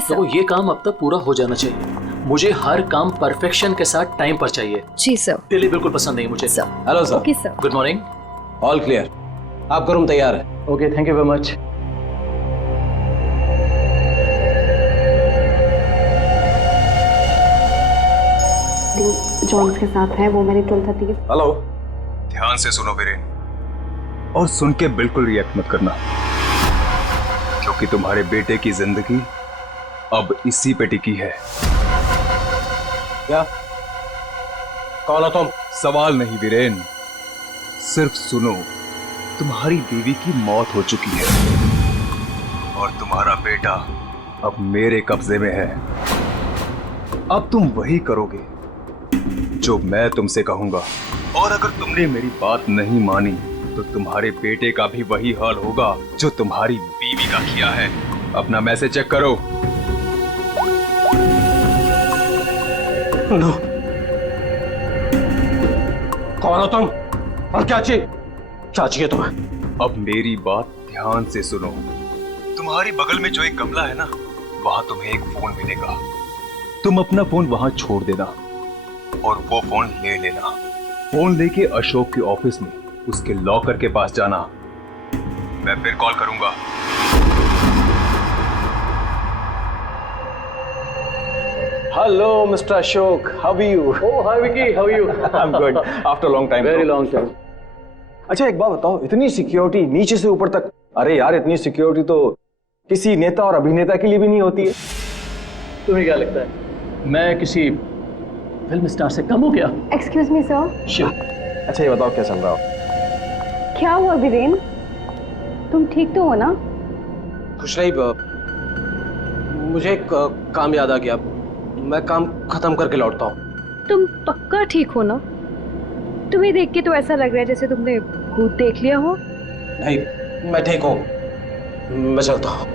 Sir. तो ये काम अब तक पूरा हो जाना चाहिए। मुझे हर काम परफेक्शन के साथ टाइम पर चाहिए। जी सर। डिले बिल्कुल पसंद नहीं मुझे। Sir. Hello sir. Okay sir. Good morning. All clear, आपका रूम तैयार है। Okay, thank you very much. Johns के साथ है, वो मेरी 12:30 के। हेलो। ध्यान से सुनो वीरेन, और सुन के बिल्कुल रिएक्ट मत करना, क्योंकि तुम्हारे बेटे की जिंदगी अब इसी पे टिकी है। क्या? कौन हो तुम? सवाल नहीं वीरेन, सिर्फ सुनो। तुम्हारी बीवी की मौत हो चुकी है और तुम्हारा बेटा अब मेरे कब्जे में है। अब तुम वही करोगे जो मैं तुमसे कहूंगा, और अगर तुमने मेरी बात नहीं मानी तो तुम्हारे बेटे का भी वही हाल होगा जो तुम्हारी बीवी का किया है। अपना मैसेज चेक करो। नो। कौन हो तुम और क्या चाहिए तुम्हें? अब मेरी बात ध्यान से सुनो। तुम्हारी बगल में जो एक गमला है ना, वहां तुम्हें एक फोन मिलेगा। तुम अपना फोन वहां छोड़ देना और वो फोन ले लेना। फोन लेके अशोक के ऑफिस में उसके लॉकर के पास जाना। मैं फिर कॉल करूंगा। Hello mister Ashok, how are you? Oh hi Vicky, how are you? I am good after long time. Very long time. अच्छा एक बात बताओ, इतनी सिक्योरिटी नीचे से ऊपर तक? अरे यार, इतनी सिक्योरिटी तो किसी नेता और अभिनेता के लिए भी नहीं होती है। तुम्हें क्या लगता है मैं किसी फिल्म स्टार से कम हूँ क्या? Excuse me sir. श्योर। अच्छा ये बताओ क्या चल रहा हो? क्या हुआ वीरेन, तुम ठीक तो हो ना? खुश रही। मुझे एक काम याद आ गया, मैं काम खत्म करके लौटता हूँ। तुम पक्का ठीक हो ना? तुम्हें देख के तो ऐसा लग रहा है जैसे तुमने भूत देख लिया हो। नहीं, मैं ठीक हूँ, मैं चलता हूँ।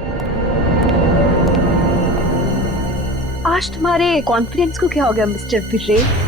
आज तुम्हारे कॉन्फिडेंस को क्या हो गया मिस्टर वीरेन?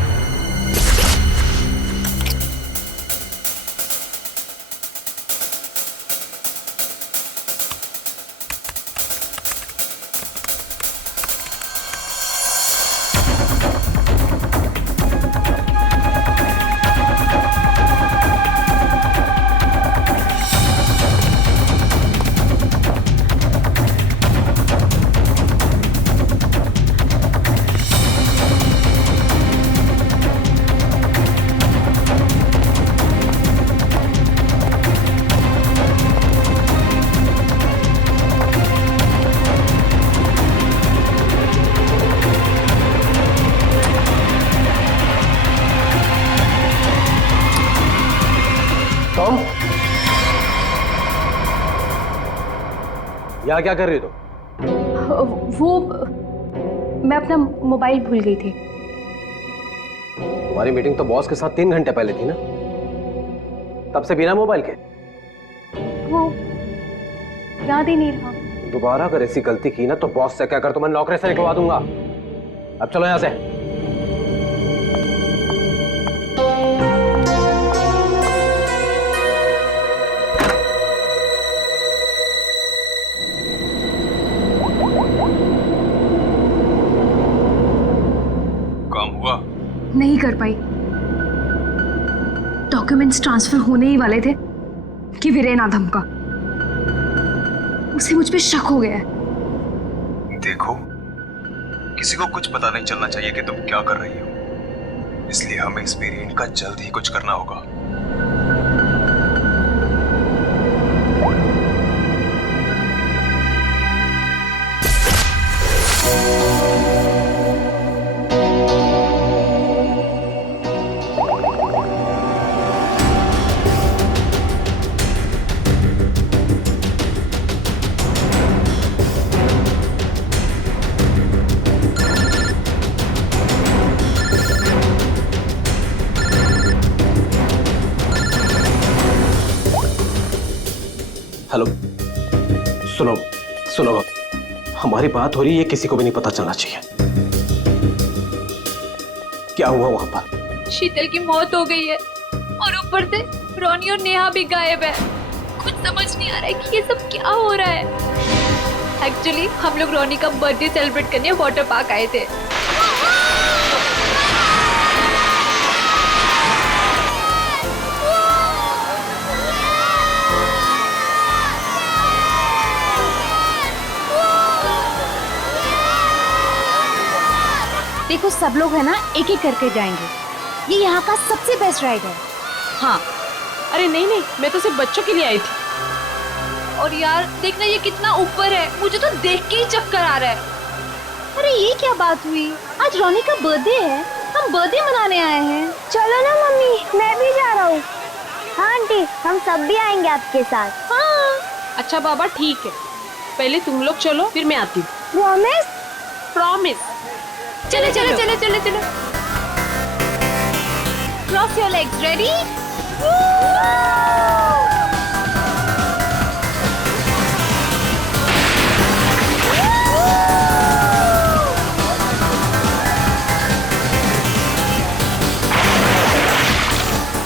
यहाँ क्या कर रही हो तुम? वो मैं अपना मोबाइल भूल गई थी। तुम्हारी मीटिंग तो बॉस के साथ 3 घंटे पहले थी ना, तब से बिना मोबाइल के? वो याद ही नहीं रहा। दोबारा अगर ऐसी गलती की ना तो बॉस से कहकर तुम्हें नौकरी से निकलवा दूंगा। अब चलो यहाँ से। काम हुआ? नहीं कर पाई। डॉक्यूमेंट्स ट्रांसफर होने ही वाले थे कि वीरेन आधम का, उसे मुझ पे शक हो गया है। देखो, किसी को कुछ पता नहीं चलना चाहिए कि तुम क्या कर रही हो, इसलिए हमें इस वेरिएंट का जल्द ही कुछ करना होगा। हेलो, सुनो सुनो, हमारी बात हो रही है, किसी को भी नहीं पता चलना चाहिए। क्या हुआ वहां पर? शीतल की मौत हो गई है और ऊपर से रोनी और नेहा भी गायब है। कुछ समझ नहीं आ रहा है कि ये सब क्या हो रहा है। एक्चुअली हम लोग रोनी का बर्थडे सेलिब्रेट करने वाटर पार्क आए थे। देखो सब लोग है ना एक एक करके जाएंगे। ये यहाँ का सबसे बेस्ट राइड है। हाँ, अरे नहीं नहीं, मैं तो सिर्फ बच्चों के लिए आई थी। और यार देखना ये कितना ऊपर है, मुझे तो देख के ही चक्कर आ रहा है। अरे ये क्या बात हुई? आज रोनी का बर्थडे है, हम बर्थडे मनाने आए हैं। चलो ना मम्मी, मैं भी जा रहा हूँ। हाँ आंटी, हम सब भी आएंगे आपके साथ। हाँ अच्छा बाबा ठीक है, पहले तुम लोग चलो फिर मैं आती हूँ। प्रॉमिस? प्रॉमिस। चलो चलो चलो चलो चलो। Cross your legs, ready?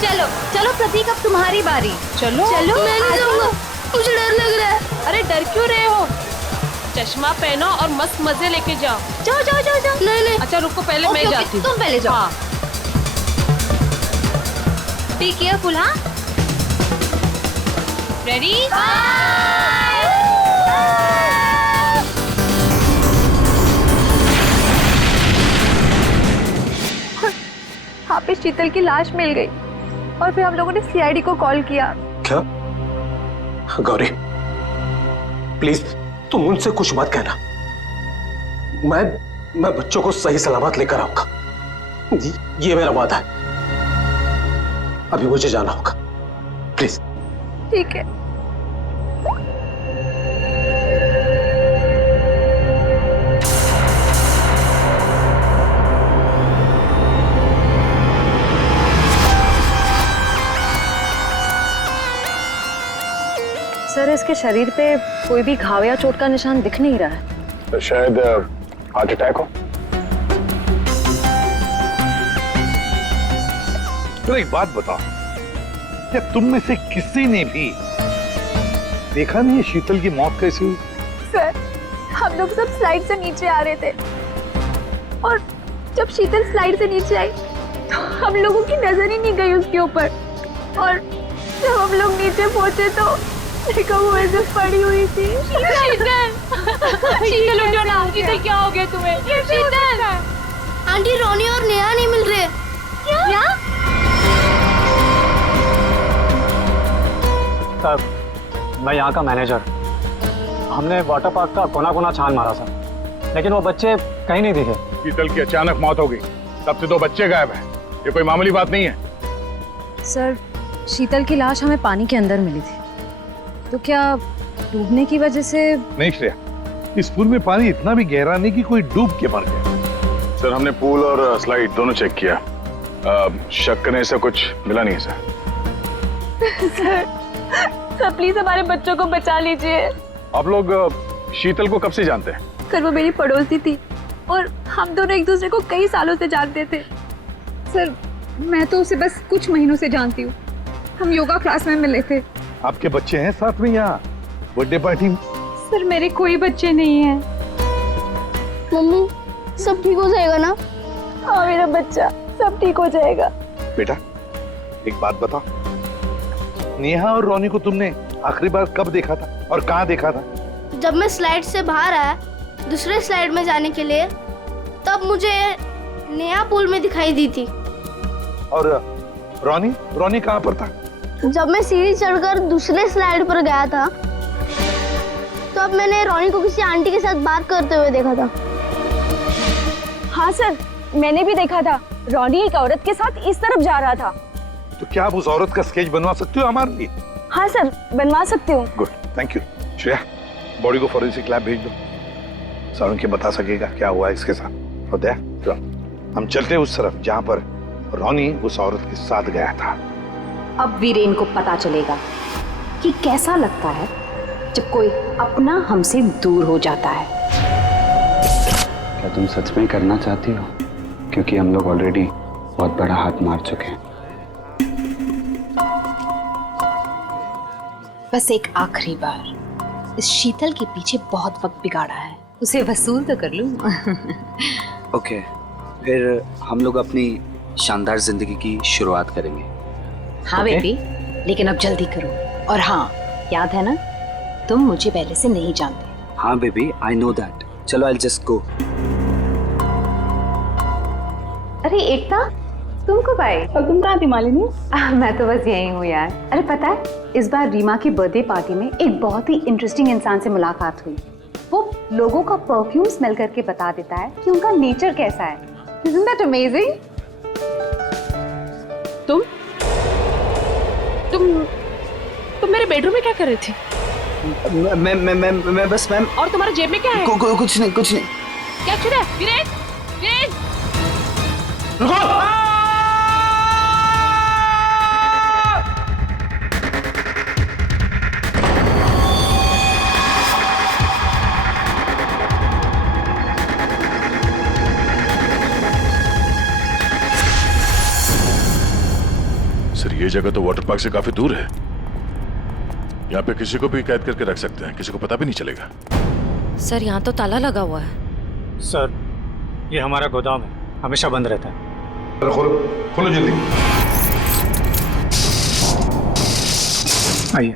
चलो चलो प्रतीक, अब तुम्हारी बारी। चलो चलो। मैं नहीं जाऊंगा, मुझे डर लग रहा है। अरे डर क्यों रहे हो? चश्मा पहनो और मस्त मजे लेके जाओ। जाओ जाओ जाओ जाओ। नहीं नहीं, अच्छा रुको, पहले मैं ओके, जाती हूँ। तुम पहले जाओ। हाँ। बी केयरफुल, हाँ? रेडी? यहाँ पे शीतल की लाश मिल गई और फिर हम लोगों ने सीआईडी को कॉल किया। क्या? गौरी प्लीज तुम उनसे कुछ मत कहना। मैं बच्चों को सही सलामत लेकर आऊंगा, ये मेरा वादा है। अभी मुझे जाना होगा, प्लीज। ठीक है। सर इसके शरीर पे कोई भी घाव या चोट का निशान दिख नहीं रहा है। तो शायद हार्ट अटैक हो। तो एक बात बताओ, क्या तुम में से किसी ने भी देखा नहीं है शीतल की मौत कैसी हुई? सर हम लोग सब स्लाइड से नीचे आ रहे थे और जब शीतल स्लाइड से नीचे आई तो हम लोगों की नजर ही नहीं गई उसके ऊपर, और जब हम लोग नीचे पहुंचे तो देखो वो ऐसे पड़ी हुई थी। शीतल, शीतल उठो ना। शीतल क्या हो गया तुम्हें? शीतल, आंटी रोनी और नेहा नहीं मिल रहे। क्या? सर मैं यहाँ का मैनेजर। हमने वाटर पार्क का कोना कोना छान मारा सर, लेकिन वो बच्चे कहीं नहीं दिखे। शीतल की अचानक मौत हो गई, तब से 2 बच्चे गायब हैं। ये कोई मामूली बात नहीं है। सर शीतल की लाश हमें पानी के अंदर मिली थी, तो क्या डूबने की वजह से? नहीं श्रेया, इस पूल में पानी इतना भी गहरा नहीं कि कोई डूब के मर गया। सर हमने पूल और स्लाइड दोनों चेक किया, शक करने से कुछ मिला नहीं है सर। सर प्लीज हमारे बच्चों को बचा लीजिए। आप लोग शीतल को कब से जानते हैं? सर वो मेरी पड़ोसी थी और हम दोनों एक दूसरे को कई सालों से जानते थे। सर मैं तो उसे बस कुछ महीनों से जानती हूँ, हम योगा क्लास में मिले थे। आपके बच्चे हैं साथ में यहाँ बर्थडे पार्टी में? सर मेरे कोई बच्चे नहीं हैं। मम्मी सब ठीक हो जाएगा ना? हाँ मेरा बच्चा सब ठीक हो जाएगा। बेटा एक बात बताओ, नेहा और रोनी को तुमने आखिरी बार कब देखा था और कहाँ देखा था? जब मैं स्लाइड से बाहर आया दूसरे स्लाइड में जाने के लिए, तब मुझे नेहा पूल में दिखाई दी थी। और रोनी कहाँ पर था? जब मैं सीढ़ी चढ़कर दूसरे स्लाइड पर गया था, तब मैंने रोनी को किसी आंटी के साथ बात करते हुए देखा था। हाँ सर मैंने भी देखा था, रोनी एक औरत के साथ इस तरफ जा रहा था। तो क्या आप उस औरत का स्केच बनवा सकते हो हमारे लिए? हाँ सर बनवा सकती हूँ। Good, thank you. Shreya body को फॉरेंसिक लैब भेज दो, सारुण के बता सकेगा क्या हुआ इसके साथ। और दया तो हम चलते उस तरफ जहाँ पर रोनी उस औरत के साथ गया था। अब वीरेन को पता चलेगा कि कैसा लगता है जब कोई अपना हमसे दूर हो जाता है। क्या तुम सच में करना चाहती हो? क्योंकि हम लोग ऑलरेडी बहुत बड़ा हाथ मार चुके हैं। बस एक आखिरी बार इस शीतल के पीछे बहुत वक्त बिगाड़ा है, उसे वसूल तो कर लूं। ओके, फिर हम लोग अपनी शानदार जिंदगी की शुरुआत करेंगे। हाँ बेबी, लेकिन अब जल्दी करो। और हाँ, याद है ना, तुम मुझे पहले से नहीं जानते। हाँ बेबी, आई नो दैट। चलो आई जस्ट गो। अरे एकता, तुम कब आई? और तुम कहाँ थी मालिनी? मैं तो बस यही हूँ यार। अरे पता है, इस बार रीमा की बर्थडे पार्टी में एक बहुत ही इंटरेस्टिंग इंसान से मुलाकात हुई। वो लोगों का परफ्यूम स्मेल करके बता देता है कि उनका नेचर कैसा है। Isn't that amazing? तुम मेरे बेडरूम में क्या कर रही थी? मैं बस मैम। और तुम्हारे जेब में क्या है? कुछ नहीं, कुछ नहीं। क्या छुड़ा है? वीरेन, वीरेन! सर, ये जगह तो वाटर पार्क से काफी दूर है। यहाँ पे किसी को भी कैद करके रख सकते हैं, किसी को पता भी नहीं चलेगा। सर, यहाँ तो ताला लगा हुआ है। सर, ये हमारा गोदाम है, हमेशा बंद रहता है। खोलो, खोलो जल्दी। आइए।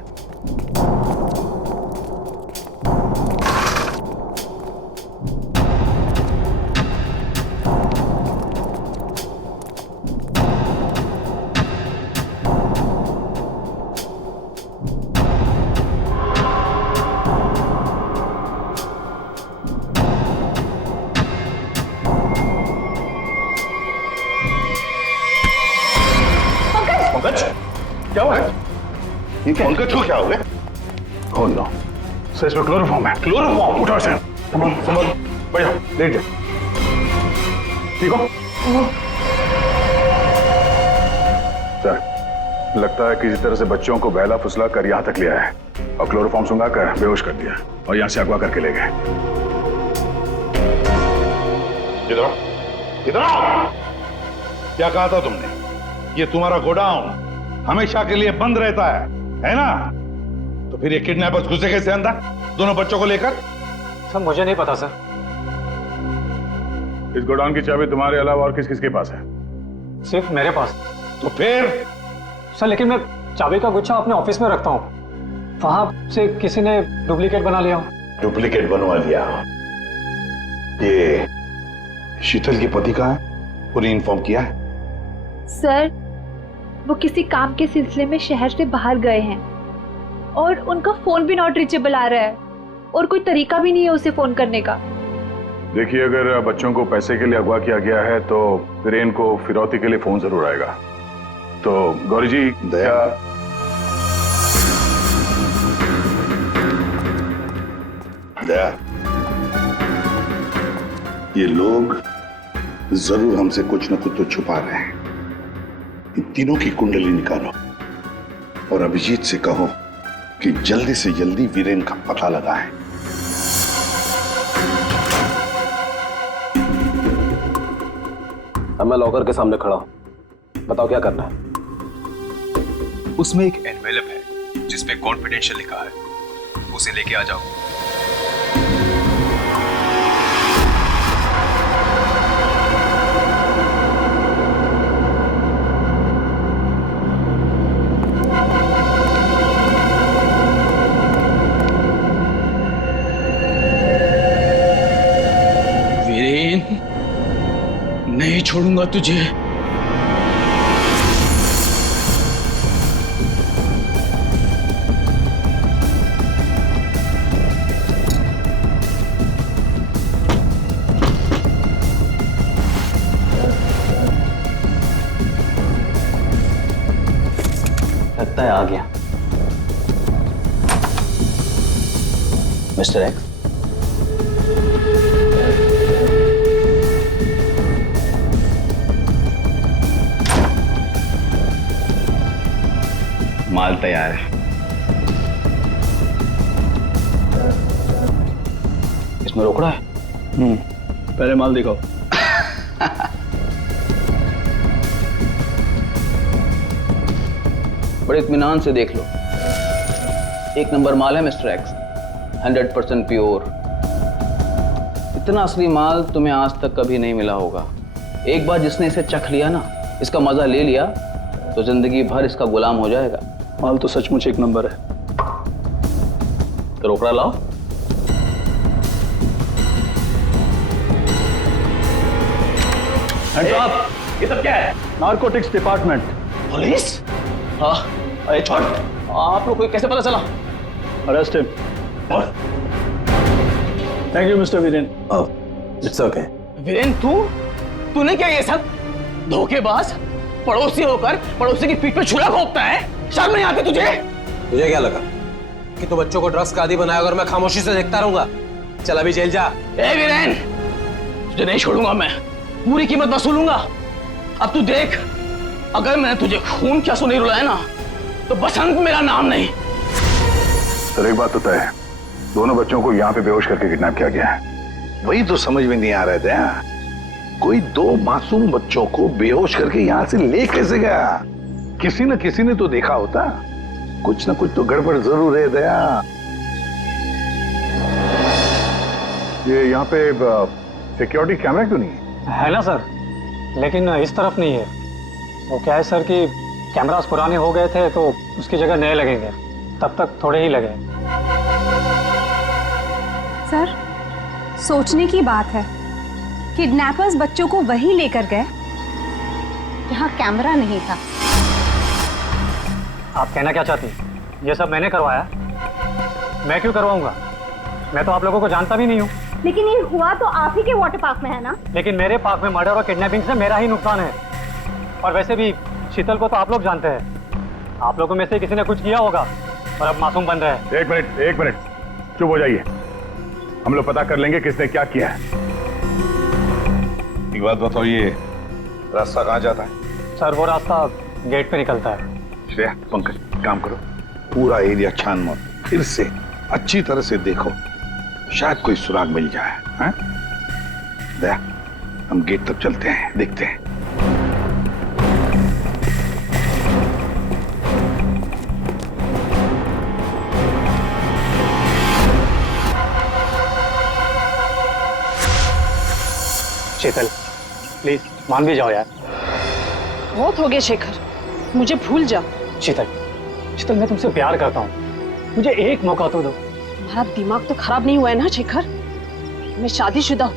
पंकज, क्या हुआ है? ये क्या? पंकज को क्या हो गया? Oh no. सर, इसमें क्लोरोफॉर्म है। क्लोरोफॉर्म? उठाओ इसे। संभाल, बैठ जाओ, लेट जाओ। ठीक हो? सर, लगता है किसी तरह से बच्चों को बहला फुसला कर यहाँ तक लिया है और क्लोरोफॉर्म सुंघा कर बेहोश कर दिया और यहाँ से अगवा करके ले गए। इधर आओ, इधर आओ। क्या कहा था तुमने? ये तुम्हारा गोडाउन हमेशा के लिए बंद रहता है ना? तो फिर ये किडनैपर्स घुसे कैसे अंदर दोनों बच्चों को लेकर? सर, मुझे नहीं पता सर। इस गोडाउन की चाबी तुम्हारे अलावा और किस किस के पास है? सिर्फ मेरे पास। तो फिर? सर, लेकिन मैं चाबी का गुच्छा अपने ऑफिस में रखता हूँ, वहां से किसी ने डुप्लीकेट बना लिया। डुप्लीकेट बनवा लिया? ये शीतल के पति का है? उन्हें इन्फॉर्म किया है? सर, वो किसी काम के सिलसिले में शहर से बाहर गए हैं और उनका फोन भी नॉट रीचेबल आ रहा है और कोई तरीका भी नहीं है उसे फोन करने का। देखिए, अगर बच्चों को पैसे के लिए अगवा किया गया है तो वीरेन को फिरौती के लिए फोन जरूर आएगा। तो गौरी जी, दया, दया, ये लोग जरूर हमसे कुछ न कुछ तो छुपा रहे हैं। इन तीनों की कुंडली निकालो और अभिजीत से कहो कि जल्दी से जल्दी वीरेन का पता लगाएं। अब मैं लॉकर के सामने खड़ा हूं, बताओ क्या करना है? उसमें एक एनवेलप है जिसपे कॉन्फिडेंशियल लिखा है, उसे लेके आ जाओ। नहीं छोड़ूंगा तुझे। लगता है आ गया मिस्टर एक्स। माल तैयार है। इसमें रोकड़ा है? पहले माल दिखाओ। बड़े इत्मीनान से देख लो, एक नंबर माल है मिस्टर एक्स। 100% प्योर। इतना असली माल तुम्हें आज तक कभी नहीं मिला होगा। एक बार जिसने इसे चख लिया ना, इसका मजा ले लिया, तो जिंदगी भर इसका गुलाम हो जाएगा। माल तो सचमुच एक नंबर है। तो रोकड़ा लाओ। ये सब क्या है? Narcotics department. पुलिस? हाँ, अरे छोड़। आप लोग को कैसे पता चला? Arrest him. Thank you mister Viren. It's okay. Viren, तूने क्या ये सब? धोखेबाज, पड़ोसी होकर पड़ोसी की पीठ पे छुरा घोंपता है। शर्म नहीं आती तुझे? तुझे क्या लगा कि तू बच्चों को ड्रग्स का आदी बनाया और मैं खामोशी से देखता रहूंगा? चल अभी जेल जा। ए वीरेन, तुझे नहीं छोड़ूंगा मैं। पूरी कीमत वसूलूंगा। अब तू देख, अगर मैंने तुझे खून क्या सुनी रुलाया ना, तो बसंत मेरा नाम नहीं। सर एक बात तो तय है, दोनों बच्चों को यहाँ पे बेहोश करके किडनैप किया गया है। वही तो समझ में नहीं आ रहा था, कोई दो मासूम बच्चों को बेहोश करके यहाँ से ले कैसे गया? किसी न किसी ने तो देखा होता। कुछ न कुछ तो गड़बड़ जरूर है दया। ये यहाँ पे सिक्योरिटी कैमरा क्यों नहीं है ना सर, लेकिन इस तरफ नहीं है। वो क्या है सर कि कैमरास पुराने हो गए थे तो उसकी जगह नए लगेंगे, तब तक थोड़े ही लगे। सर, सोचने की बात है, किडनैपर्स बच्चों को वहीं लेकर गए जहां कैमरा नहीं था। आप कहना क्या चाहती? ये सब मैंने करवाया? मैं क्यों करवाऊंगा? मैं तो आप लोगों को जानता भी नहीं हूँ। लेकिन ये हुआ तो आप ही के वाटर पार्क में है ना? लेकिन मेरे पार्क में मर्डर और किडनैपिंग से मेरा ही नुकसान है। और वैसे भी शीतल को तो आप लोग जानते हैं। आप लोगों में से किसी ने कुछ किया होगा और अब मासूम बन रहे हैं। एक मिनट चुप हो जाइए, हम लोग पता कर लेंगे किसने क्या किया है। एक बात बताओ, ये रास्ता कहाँ जाता है? सर वो रास्ता गेट पे निकलता है। श्रेया, पंकज, काम करो, पूरा एरिया छान मत, फिर से अच्छी तरह से देखो, शायद कोई सुराग मिल जाए। हैं? दया, हम गेट तक चलते हैं, देखते हैं। शीतल, प्लीज मान भी जाओ यार। बहुत हो गया शेखर, मुझे भूल जा। शीतल, मैं तुमसे प्यार करता हूँ, मुझे एक मौका तो दो। तुम्हारा दिमाग तो खराब नहीं हुआ है ना शेखर? मैं शादीशुदा हूँ,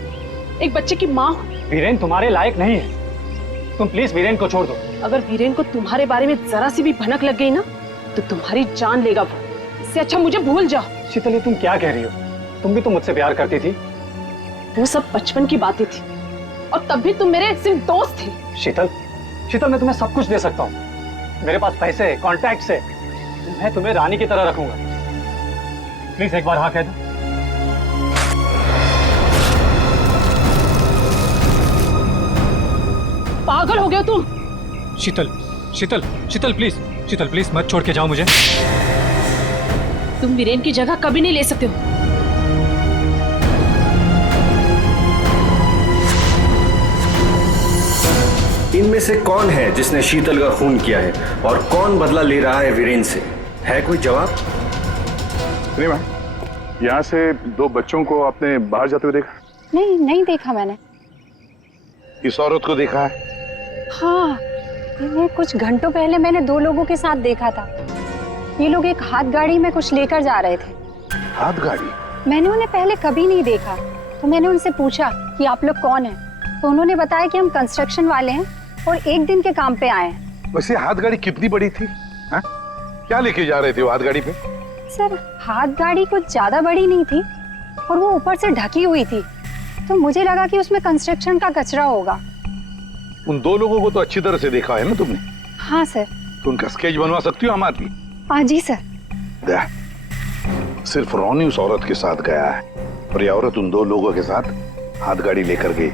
एक बच्चे की माँ हूँ। वीरेन तुम्हारे लायक नहीं है, तुम प्लीज वीरेन को छोड़ दो। अगर वीरेन को तुम्हारे बारे में जरा सी भी भनक लग गई ना, तो तुम्हारी जान लेगा वो। इससे अच्छा मुझे भूल जाओ। शीतल, ये तुम क्या कह रही हो? तुम भी तो मुझसे प्यार करती थी। वो सब बचपन की बातें थी, और तब भी तुम मेरे सिर्फ दोस्त थे। शीतल, मैं तुम्हें सब कुछ दे सकता हूँ। मेरे पास पैसे, कॉन्टैक्ट है, मैं तुम्हें रानी की तरह रखूंगा। प्लीज एक बार हाँ कह दो। पागल हो गए तुम? शीतल प्लीज मत छोड़ के जाओ मुझे। तुम वीरेन की जगह कभी नहीं ले सकते हो। इनमें से कौन है जिसने शीतल का खून किया है और कौन बदला ले रहा है वीरेन से? है कोई जवाब? रीमा, यहाँ से दो बच्चों को आपने बाहर जाते हुए देखा? नहीं देखा मैंने। इस औरत को देखा है? हाँ, इन्हें कुछ घंटों पहले मैंने दो लोगों के साथ देखा था। ये लोग एक हाथ गाड़ी में कुछ लेकर जा रहे थे। हाथ गाड़ी? मैंने उन्हें पहले कभी नहीं देखा, तो मैंने उनसे पूछा कि आप लोग कौन हैं, तो उन्होंने बताया कि हम कंस्ट्रक्शन वाले हैं और एक दिन के काम पे आए हैं। वैसे हाथ गाड़ी कितनी बड़ी थी? हा? क्या लेके जा रहे थे वो हाथ गाड़ी पे? सर, हाथ गाड़ी कुछ ज्यादा बड़ी नहीं थी और वो ऊपर से ढकी हुई थी, तो मुझे लगा कि उसमें कंस्ट्रक्शन का कचरा होगा। उन दो लोगों को तो अच्छी तरह से देखा है ना तुमने? हाँ सर। तो उनका स्केच बनवा सकती हो हमारे लिए? हाँ जी सर। दया, सिर्फ रोनी उस औरत के साथ गया है और ये औरत उन दो लोगों के साथ हाथ गाड़ी लेकर गई।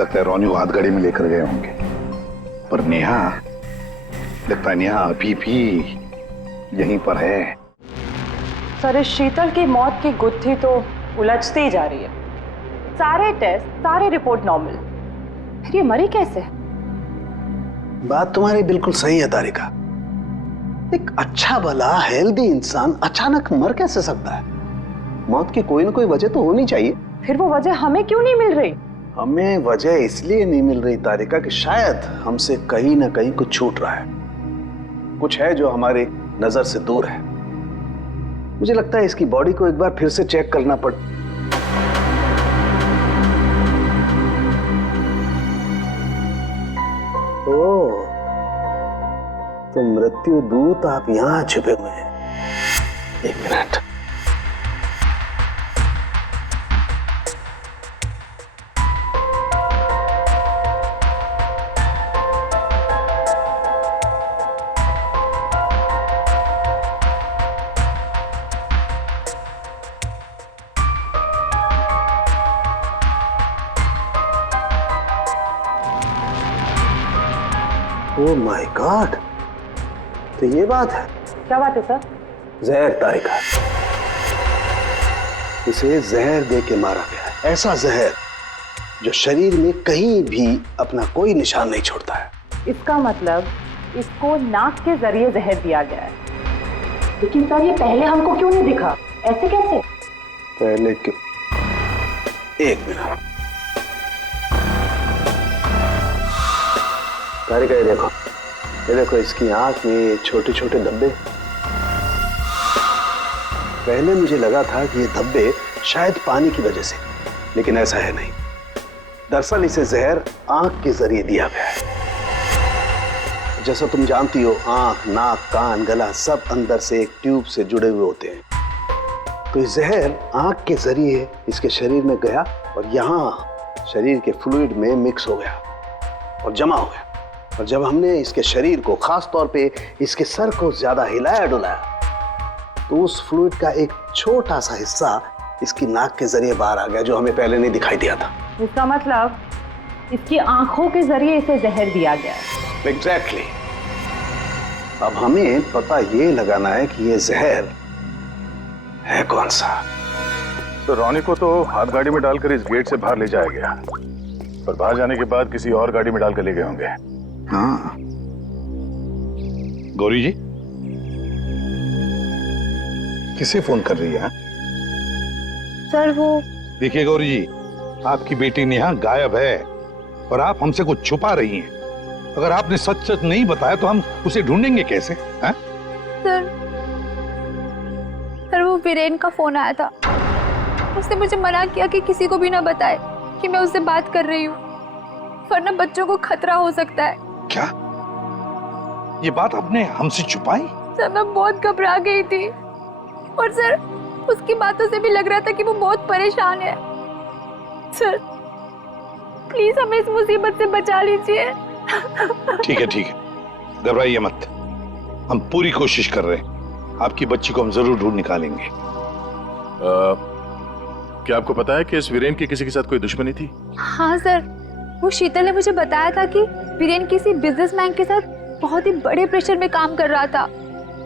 लगता है रोनी को हाथ गाड़ी में लेकर गए होंगे, पर नेहा, लगता है नेहा अभी भी यहीं पर है। सर, इस शीतल की मौत की गुत्थी तो उलझती ही जा रही है। सारे टेस्ट, सारी रिपोर्ट नॉर्मल, फिर ये मरी कैसे? बात तुम्हारी बिल्कुल सही है तारिका। एक अच्छा भला हेल्दी इंसान अचानक मर कैसे सकता है? मौत की कोई ना कोई वजह तो होनी चाहिए। फिर वो वजह हमें क्यों नहीं मिल रही? हमें वजह इसलिए नहीं मिल रही तारिका कि शायद हमसे कहीं ना कहीं कुछ छूट रहा है, कुछ है जो हमारी नजर से दूर है। मुझे लगता है इसकी बॉडी को एक बार फिर से चेक करना पड़। ओह, तो मृत्यु दूत आप यहां छुपे हुए हैं। एक मिनट। ओह माय गॉड, तो ये बात है। क्या बात है सर? जहर तारिका, इसे जहर दे के मारा गया है। ऐसा जहर जो शरीर में कहीं भी अपना कोई निशान नहीं छोड़ता है। इसका मतलब इसको नाक के जरिए जहर दिया गया है। लेकिन सर, ये पहले हमको क्यों नहीं दिखा? ऐसे कैसे? पहले क्यों? एक मिनट तारिका, ये देखो इसकी आंख में छोटे छोटे धब्बे। पहले मुझे लगा था कि ये धब्बे शायद पानी की वजह से, लेकिन ऐसा है नहीं। दरअसल इसे जहर आंख के जरिए दिया गया है। जैसा तुम जानती हो, आंख, नाक, कान, गला सब अंदर से एक ट्यूब से जुड़े हुए होते हैं। तो ये जहर आंख के जरिए इसके शरीर में गया और यहाँ शरीर के फ्लूइड में मिक्स हो गया और जमा हो गया। और जब हमने इसके शरीर को, खास तौर पे इसके सर को ज्यादा हिलाया डुलाया, तो उस फ्लूइड का एक छोटा सा हिस्सा इसकी नाक के जरिए बाहर आ गया, जो हमें पहले नहीं दिखाई दिया था। इसका मतलब इसकी आंखों के जरिए इसे जहर दिया गया है। एग्जैक्टली। अब हमें पता ये लगाना है कि ये जहर है कौन सा। तो रॉनी को तो हाथ गाड़ी में डालकर इस गेट से बाहर ले जाया गया, पर बाहर जाने के बाद किसी और गाड़ी में डालकर ले गए होंगे। हाँ गौरी जी, किसे फोन कर रही है? सर वो देखिए गौरी जी, आपकी बेटी नेहा गायब है और आप हमसे कुछ छुपा रही हैं। अगर आपने सच सच नहीं बताया तो हम उसे ढूंढेंगे कैसे? हैं? सर वो वीरेन का फोन आया था। उसने मुझे मना किया कि किसी को भी ना बताए कि मैं उससे बात कर रही हूँ, वरना बच्चों को खतरा हो सकता है। क्या ये बात आपने हमसे छुपाई? सर मैं बहुत घबरा गई थी और सर उसकी बातों से भी लग रहा था कि वो बहुत परेशान है। सर प्लीज हमें इस मुसीबत से बचा लीजिए। ठीक है ठीक है, घबराइए मत, हम पूरी कोशिश कर रहे हैं। आपकी बच्ची को हम जरूर ढूंढ निकालेंगे। क्या आपको पता है कि इस वीरेन की किसी के साथ कोई दुश्मनी थी? हाँ सर, वो शीतल ने मुझे बताया था कि वीरेन किसी बिजनेसमैन के साथ बहुत ही बड़े प्रेशर में काम कर रहा था।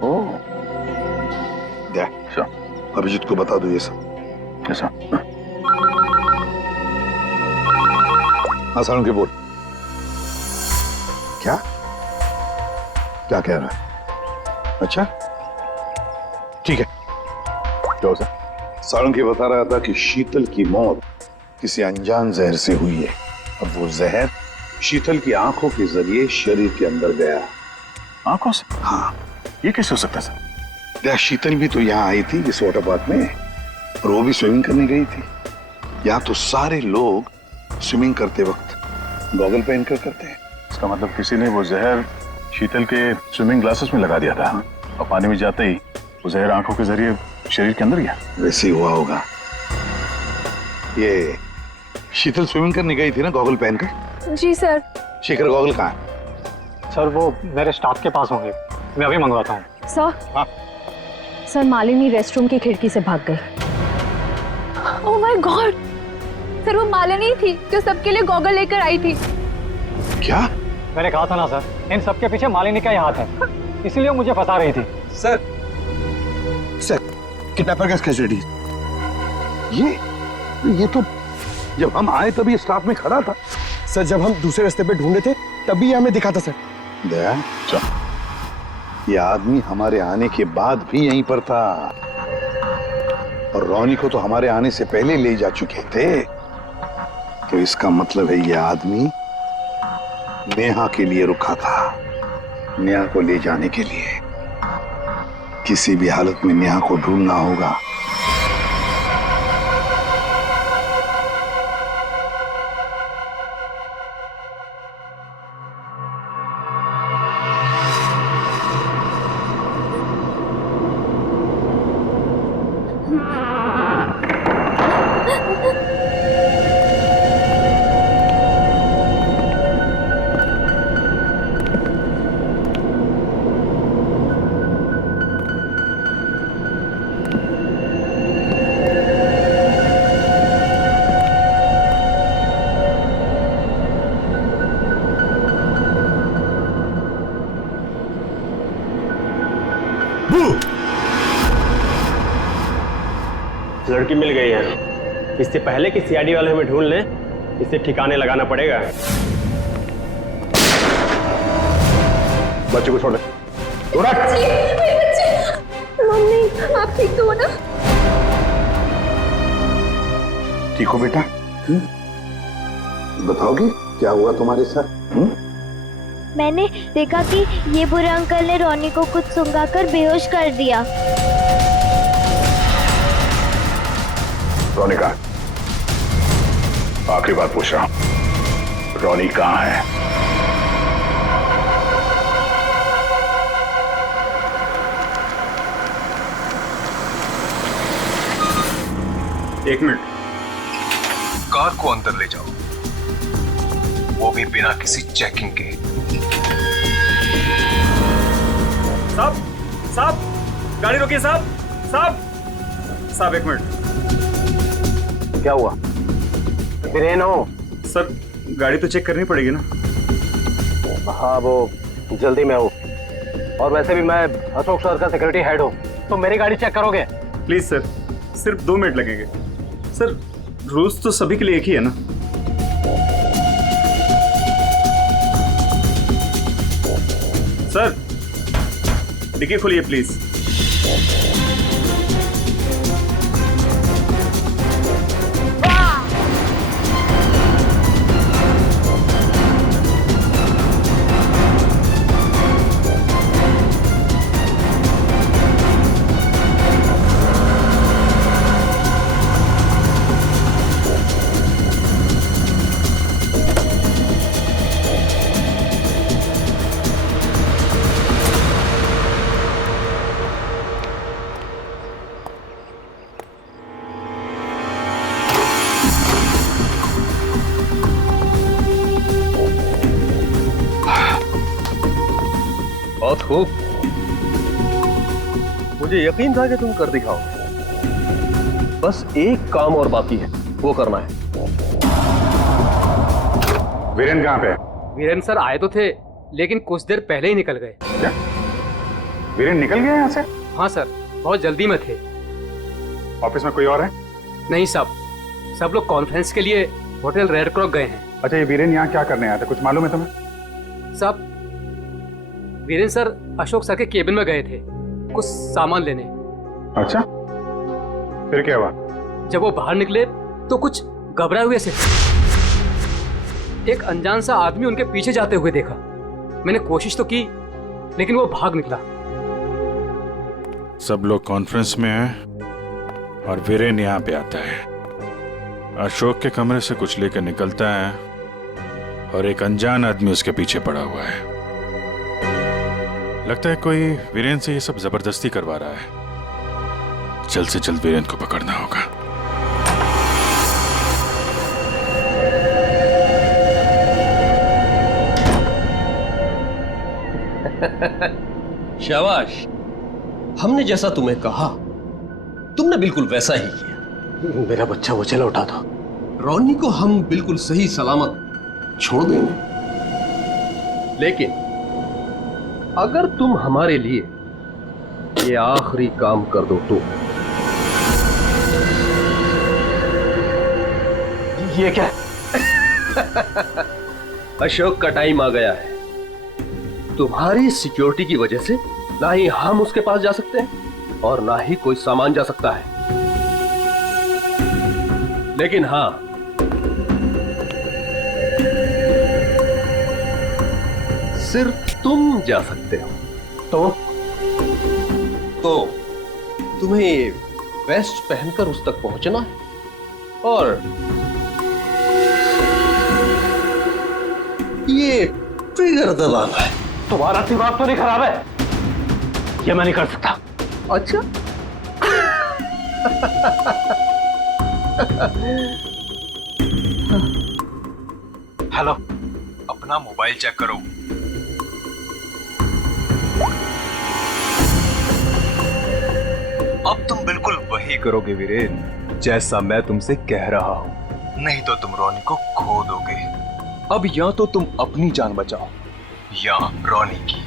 ओह, अभिजीत को बता दो ये सब। ऐसा? हाँ सालुंके बोल। क्या क्या कह रहा है? अच्छा ठीक है। क्या सर? सालुंके बता रहा था कि शीतल की मौत किसी अनजान जहर से हुई है और वो जहर शीतल की आंखों के जरिए शरीर के अंदर गया। आंखों से? हाँ। ये कैसे हो सकता है सर? शीतल भी तो यहाँ आई थी इस वाटर पार्क में, और वो भी स्विमिंग करने गई थी। यहाँ तो सारे लोग स्विमिंग करते वक्त गॉगल पहन कर करते हैं। इसका मतलब किसी ने वो जहर शीतल के स्विमिंग ग्लासेस में लगा दिया था और पानी में जाते ही वो जहर आंखों के जरिए शरीर के अंदर गया। वैसे ही हुआ होगा। ये शीतल स्विमिंग करने गई थी ना गॉगल पहनकर? जी सर। शेखर गॉगल कहाँ है? सर वो मेरे स्टाफ के पास होंगे, मैं अभी मंगवाता हूँ। सर हाँ? सर मालिनी रेस्टरूम की खिड़की से भाग गई। ओह माय गॉड, सर वो मालिनी थी जो सबके लिए गॉगल लेकर आई थी। क्या? मैंने कहा था ना सर, इन सबके पीछे मालिनी का ही हाथ है, इसीलिए मुझे फंसा रही थी। सर किडनैपर का स्केच रेडी। ये तो जब हम आए तभी स्टाफ में खड़ा था। सर जब हम दूसरे रास्ते पे ढूंढे थे तभी ये हमें दिखा था सर। दया, ये आदमी हमारे आने के बाद भी यहीं पर था। और रोनी को तो हमारे आने से पहले ले जा चुके थे। तो इसका मतलब है ये आदमी नेहा के लिए रुका था, नेहा को ले जाने के लिए। किसी भी हालत में नेहा को ढूंढना होगा। लड़की मिल गई है। इससे पहले कि सीआईडी वाले हमें ढूंढ लें, इसे ठिकाने लगाना पड़ेगा। बच्चे को छोड़े। मम्मी आप ठीक तो हो ना? ठीक हो बेटा? बताओगे क्या हुआ तुम्हारे साथ? मैंने देखा कि ये बुरे अंकल ने रोनी को कुछ सुंघाकर बेहोश कर दिया। रोनी कहाँ? आखिरी बात पूछ रहा हूं, रोनी कहाँ है? एक मिनट, कार को अंदर ले जाओ, वो भी बिना किसी चेकिंग के। साहब, साहब, गाड़ी रोकिए साहब, साहब, साहब एक मिनट। क्या हुआ? वीरेन हो? सर गाड़ी तो चेक करनी पड़ेगी ना। हाँ वो जल्दी में हूँ, और वैसे भी मैं अशोक सर का सिक्योरिटी हेड हूँ, तो मेरी गाड़ी चेक करोगे? प्लीज सर, सिर्फ 2 मिनट लगेंगे। सर रूल्स तो सभी के लिए एक ही है ना। सर डिक्की खोलिए प्लीज। बहुत खूब, मुझे यकीन था कि तुम कर दिखाओगे। बस एक काम और बाकी है, वो करना है। वीरेन कहाँ पे है? वीरेन सर आए तो थे, लेकिन कुछ देर पहले ही निकल गए। क्या वीरेन निकल गया यहाँ से? हाँ सर, बहुत जल्दी में थे। ऑफिस में कोई और है? नहीं साहब, सब लोग कॉन्फ्रेंस के लिए होटल रेड क्रॉक गए हैं। अच्छा, ये वीरेन यहाँ क्या करने आया था, कुछ मालूम है तुम्हें? साहब वीरेन सर अशोक सर के केबिन में गए थे कुछ सामान लेने। अच्छा, फिर क्या हुआ? जब वो बाहर निकले तो कुछ घबराए हुए से एक अनजान सा आदमी उनके पीछे जाते हुए देखा। मैंने कोशिश तो की, लेकिन वो भाग निकला। सब लोग कॉन्फ्रेंस में हैं और वीरेन यहाँ पे आता है। अशोक के कमरे से कुछ लेकर निकलता है और एक अनजान आदमी उसके पीछे पड़ा हुआ है। लगता है कोई वीरेन से ये सब जबरदस्ती करवा रहा है। जल्द से जल्द वीरेन को पकड़ना होगा। शाबाश, हमने जैसा तुम्हें कहा तुमने बिल्कुल वैसा ही किया। मेरा बच्चा वो चला उठा था। रोनी को हम बिल्कुल सही सलामत छोड़ देंगे, लेकिन अगर तुम हमारे लिए ये आखिरी काम कर दो तो। ये क्या? अशोक का टाइम आ गया है। तुम्हारी सिक्योरिटी की वजह से ना ही हम उसके पास जा सकते हैं और ना ही कोई सामान जा सकता है। लेकिन हां, सिर्फ तुम जा सकते हो। तो तुम्हें वेस्ट पहनकर उस तक पहुंचना है और ये ट्रिगर दबाना है। तुम्हारा दिमाग तो नहीं खराब है? ये मैं नहीं कर सकता। अच्छा हेलो, अपना मोबाइल चेक करो। अब तुम बिल्कुल वही करोगे वीरेन, जैसा मैं तुमसे कह रहा हूं, नहीं तो तुम रोनी को खो दोगे। अब या तो तुम अपनी जान बचाओ या रोनी की।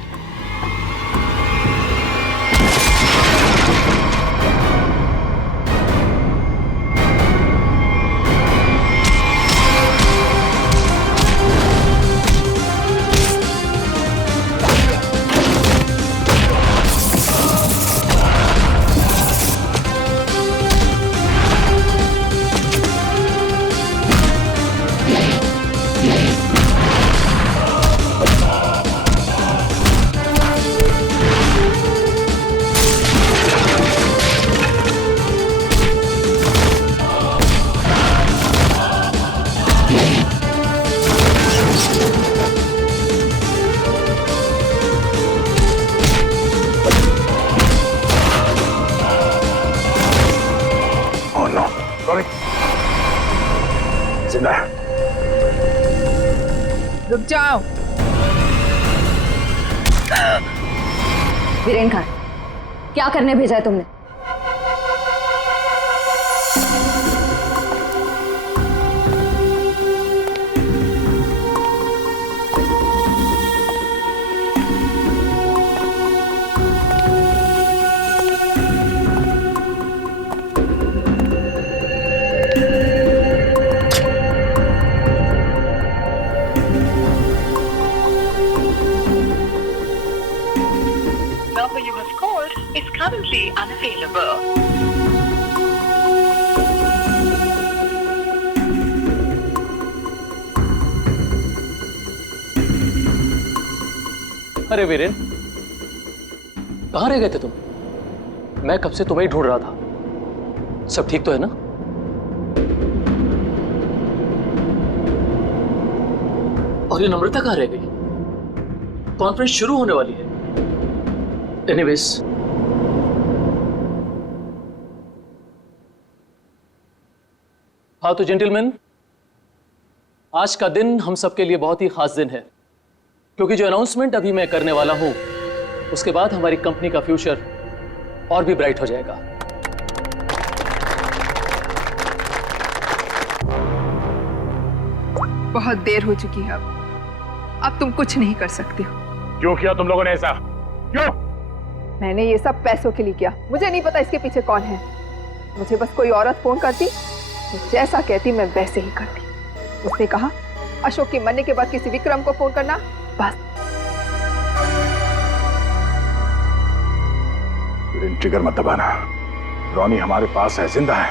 रुक जाओ। वीरेन खान, क्या करने भेजा है तुमने? currently unavailable. अरे वीरेन, कहाँ रह गए थे तुम? मैं कब से तुम्हें ही ढूंढ रहा था। सब ठीक तो है ना? और ये नम्रता कहाँ रह गई? कॉन्फ्रेंस शुरू होने वाली है। एनीवेज, हाँ तो जेंटलमैन, आज का दिन हम सबके लिए बहुत ही खास दिन है, क्योंकि जो अनाउंसमेंट अभी मैं करने वाला हूं उसके बाद हमारी कंपनी का फ्यूचर और भी ब्राइट हो जाएगा। बहुत देर हो चुकी है, अब तुम कुछ नहीं कर सकते हो। क्यों किया तुम लोगों ने ऐसा? क्यों? मैंने ये सब पैसों के लिए किया। मुझे नहीं पता इसके पीछे कौन है। मुझे बस कोई औरत फोन करती, जैसा कहती मैं वैसे ही करती। उसने कहा अशोक के मरने के बाद किसी विक्रम को फोन करना, बस। ट्रिगर मत दबाना, रोनी हमारे पास है, जिंदा है।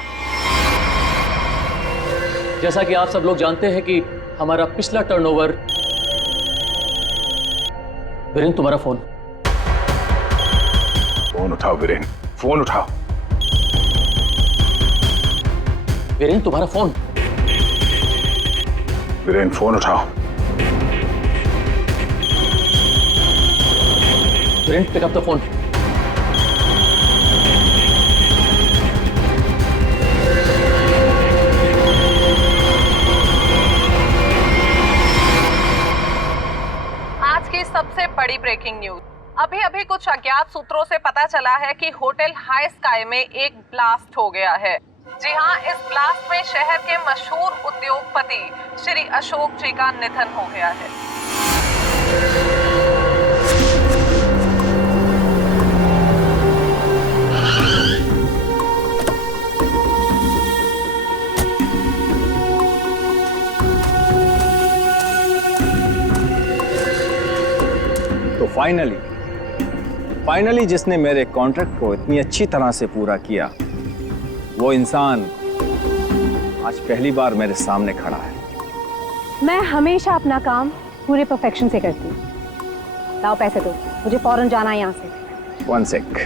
जैसा कि आप सब लोग जानते हैं कि हमारा पिछला टर्नओवर। वीरेन, तुम्हारा फोन। फोन उठाओ वीरेन, फोन उठाओ। वीरेन, तुम्हारा फोन। वीरेन, फोन उठाओ। Viren, pick up the phone. आज की सबसे बड़ी ब्रेकिंग न्यूज। अभी अभी कुछ अज्ञात सूत्रों से पता चला है कि होटल हाई स्काई में एक ब्लास्ट हो गया है। जी हां, इस ब्लास्ट में शहर के मशहूर उद्योगपति श्री अशोक जी का निधन हो गया है। तो फाइनली जिसने मेरे कॉन्ट्रैक्ट को इतनी अच्छी तरह से पूरा किया, वो इंसान आज पहली बार मेरे सामने खड़ा है। मैं हमेशा अपना काम पूरे परफेक्शन से करती हूँ। लाओ पैसे दो, मुझे फौरन जाना है यहाँ से। 1 सेक।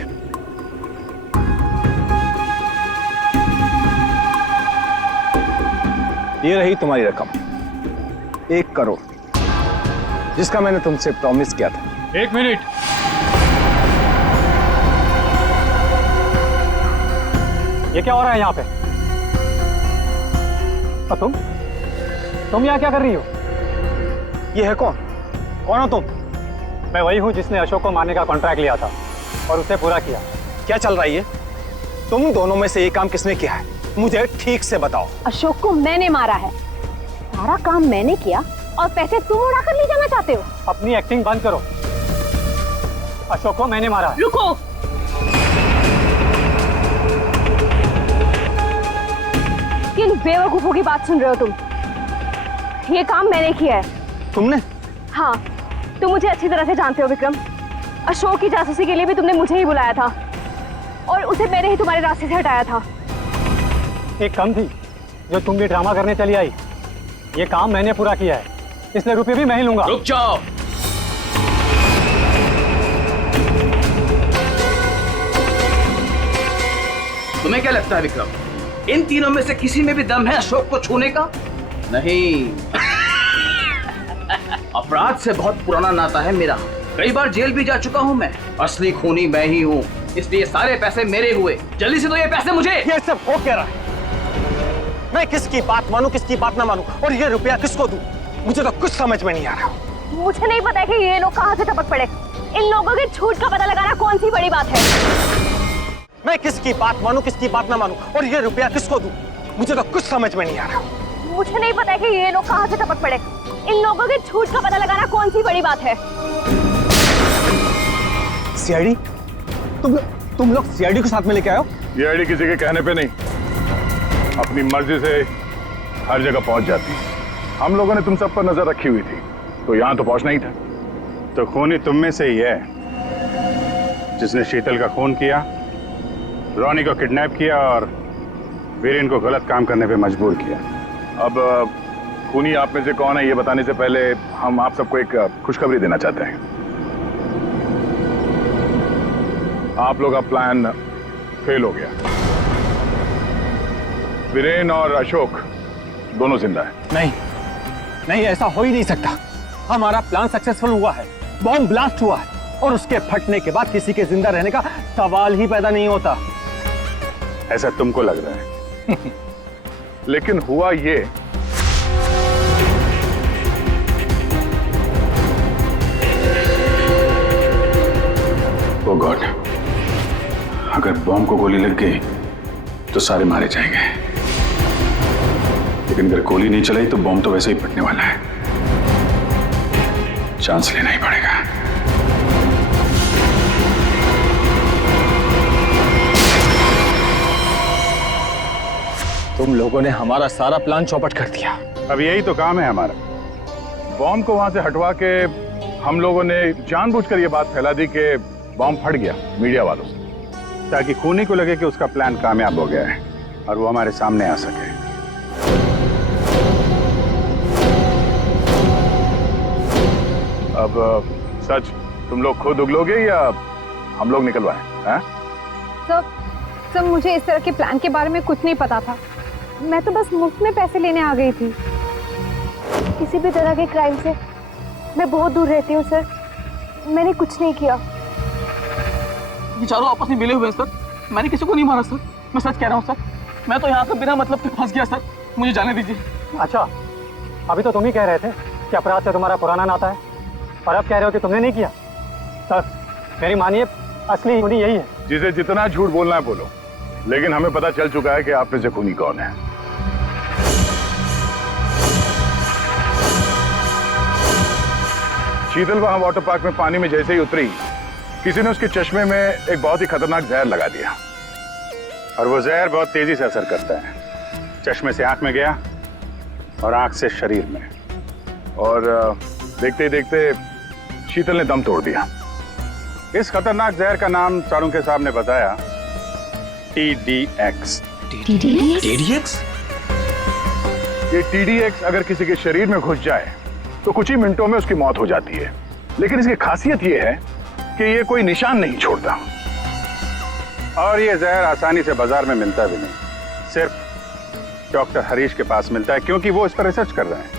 ये रही तुम्हारी रकम, 1 करोड़, जिसका मैंने तुमसे प्रॉमिस किया था। 1 मिनट। ये क्या हो रहा है यहाँ पे? और तुम यहाँ क्या कर रही हो? ये है कौन? कौन हो तुम? मैं वही हूँ जिसने अशोक को मारने का कॉन्ट्रैक्ट लिया था और उसे पूरा किया। क्या चल रहा है ये? तुम दोनों में से ये काम किसने किया है? मुझे ठीक से बताओ। अशोक को मैंने मारा है, सारा काम मैंने किया और पैसे तुम उड़ाकर ले जाना चाहते हो? अपनी एक्टिंग बंद करो। अशोक को मैंने मारा है। रुको, किन बेवकूफों की बात सुन रहे हो तुम? ये काम मैंने किया है। तुमने? हाँ, तुम मुझे अच्छी तरह से जानते हो विक्रम। अशोक की जासूसी के लिए भी तुमने मुझे ही बुलाया था और उसे मैंने ही तुम्हारे रास्ते से हटाया था। एक कम थी जो तुम भी ड्रामा करने चली आई। ये काम मैंने पूरा किया है, इसलिए रुपये भी मैं ही लूंगा। रुक जाओ। तुम्हें क्या लगता है विक्रम, इन तीनों में से किसी में भी दम है अशोक को छूने का? नहीं। अपराध से बहुत पुराना नाता है मेरा, कई बार जेल भी जा चुका हूं मैं। असली खूनी मैं ही हूं, इसलिए सारे पैसे मेरे हुए। जल्दी से दो ये पैसे मुझे। ये सब हो क्या रहा है? मैं किसकी बात मानूं, किसकी बात ना मानूं, और ये रुपया किसको दूं? मुझे तो कुछ समझ में नहीं आ रहा। मुझे नहीं पता कि ये लोग कहाँ से टपक पड़े। इन लोगों की झूठ का पता लगाना कौन सी बड़ी बात है? मैं किसकी बात मानूं, किसकी बात ना मानूं, और ये रुपया किसको दूं? मुझे तो कुछ समझ में नहीं आ रहा। मुझे नहीं पता कि ये लोग कहाँ से टपक पड़े। इन लोगों के झूठ का पता लगाना कौन सी बड़ी बात है? सीआईडी? तुम लोग सीआईडी को साथ में लेके आए हो? सीआईडी किसी के कहने पे नहीं, अपनी मर्जी से हर जगह पहुंच जाती है। हम लोगों ने तुम सब पर नजर रखी हुई थी, तो यहाँ तो पहुंचना ही था। तो खूनी तुम में से ही है जिसने शीतल का खून किया, रोनी को किडनैप किया और वीरेन को गलत काम करने पे मजबूर किया। अब खूनी आप में से कौन है ये बताने से पहले हम आप सबको एक खुशखबरी देना चाहते हैं। आप लोग का प्लान फेल हो गया। वीरेन और अशोक दोनों जिंदा है। नहीं, ऐसा हो ही नहीं सकता। हमारा प्लान सक्सेसफुल हुआ है, बॉम्ब ब्लास्ट हुआ है और उसके फटने के बाद किसी के जिंदा रहने का सवाल ही पैदा नहीं होता। ऐसा तुमको लग रहा है लेकिन हुआ ये, ओ गॉड, अगर बॉम्ब को गोली लग गई तो सारे मारे जाएंगे, लेकिन अगर गोली नहीं चलाई तो बॉम्ब तो वैसे ही फटने वाला है। चांस लेना ही पड़ेगा। तुम लोगों ने हमारा सारा प्लान चौपट कर दिया। अब यही तो काम है हमारा। बॉम्ब को वहां से हटवा के हम लोगों ने जानबूझकर ये बात फैला दी कि बॉम्ब फट गया मीडिया वालों से, ताकि खूनी को लगे कि उसका प्लान कामयाब हो गया है और वो हमारे सामने आ सके। अब सच तुम लोग खुद उगलोगे या हम लोग निकलवाएं? हैं? सर, मुझे इस तरह के प्लान के बारे में कुछ नहीं पता था। मैं तो बस मुफ्त में पैसे लेने आ गई थी। किसी भी तरह के क्राइम से मैं बहुत दूर रहती हूँ सर। मैंने कुछ नहीं किया। ये चारों आपस में मिले हुए हैं सर। मैंने किसी को नहीं मारा सर, मैं सच कह रहा हूँ सर। मैं तो यहाँ पे बिना मतलब के फंस गया सर, मुझे जाने दीजिए। अच्छा, अभी तो तुम ही कह रहे थे कि अपराध से तुम्हारा पुराना नाता है, और अब कह रहे हो कि तुमने नहीं किया। सर मेरी मानिए, असली खूनी यही है। जिसे जितना झूठ बोलना है बोलो, लेकिन हमें पता चल चुका है कि आप में से खूनी कौन है। शीतल वहां वाटर पार्क में पानी में जैसे ही उतरी, किसी ने उसके चश्मे में एक बहुत ही खतरनाक जहर लगा दिया, और वो जहर बहुत तेजी से असर करता है। चश्मे से आंख में गया और आंख से शरीर में, और देखते ही देखते शीतल ने दम तोड़ दिया। इस खतरनाक जहर का नाम चाणक्य साहब ने बताया TDX। TDX? ये TDX अगर किसी के शरीर में घुस जाए तो कुछ ही मिनटों में उसकी मौत हो जाती है, लेकिन इसकी खासियत ये है कि ये कोई निशान नहीं छोड़ता। और ये जहर आसानी से बाजार में मिलता भी नहीं, सिर्फ डॉक्टर हरीश के पास मिलता है, क्योंकि वो इस पर रिसर्च कर रहे हैं।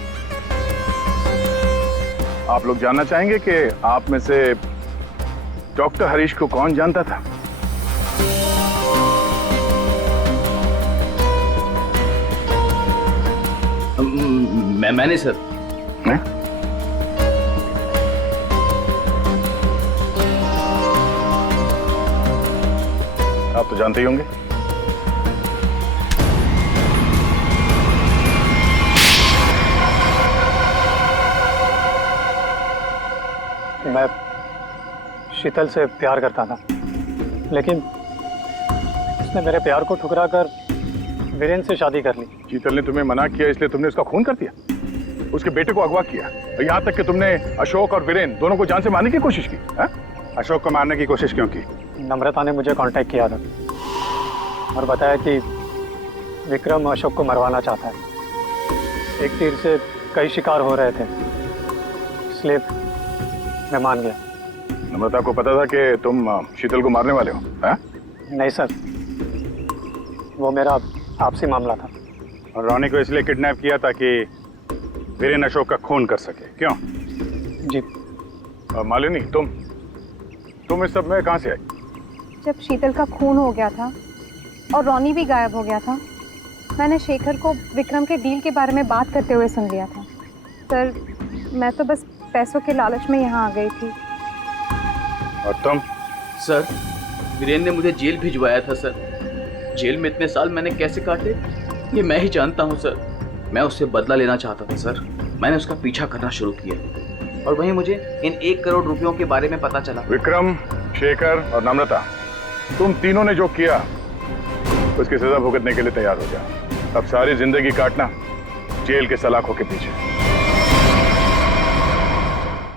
आप लोग जानना चाहेंगे कि आप में से डॉक्टर हरीश को कौन जानता था? मैंने सर। आप तो जानते ही होंगे। मैं शीतल से प्यार करता था, लेकिन उसने मेरे प्यार को ठुकरा कर वीरेन से शादी कर ली। शीतल ने तुम्हें मना किया इसलिए तुमने उसका खून कर दिया, उसके बेटे को अगवा किया, और यहाँ तक कि तुमने अशोक और वीरेन दोनों को जान से मारने की कोशिश की। हा? अशोक को मारने की कोशिश क्यों की? नम्रता ने मुझे कांटेक्ट किया था और बताया कि विक्रम अशोक को मरवाना चाहता है। एक तीर से कई शिकार हो रहे थे, इसलिए मैं मान गया। नम्रता को पता था कि तुम शीतल को मारने वाले हो? हा? नहीं सर, वो मेरा आपसी मामला था। और रोनी को इसलिए किडनैप किया ताकि वीरेन अशोक का खून कर सके, क्यों? जी। और मालिनी, तुम इस सब में कहाँ से आई? जब शीतल का खून हो गया था और रॉनी भी गायब हो गया था, मैंने शेखर को विक्रम के डील के बारे में बात करते हुए सुन लिया था। सर, मैं तो बस पैसों के लालच में यहाँ आ गई थी। और तुम? सर, वीरेन ने मुझे जेल भिजवाया था सर। जेल में इतने साल मैंने कैसे काटे ये मैं ही जानता हूँ सर। मैं उससे बदला लेना चाहता था सर। मैंने उसका पीछा करना शुरू किया और वहीं मुझे इन 1 करोड़ रुपयों के बारे में पता चला। विक्रम, शेखर और नम्रता, तुम तीनों ने जो किया उसकी सजा भुगतने के लिए तैयार हो जाओ। अब सारी जिंदगी काटना जेल के सलाखों के पीछे।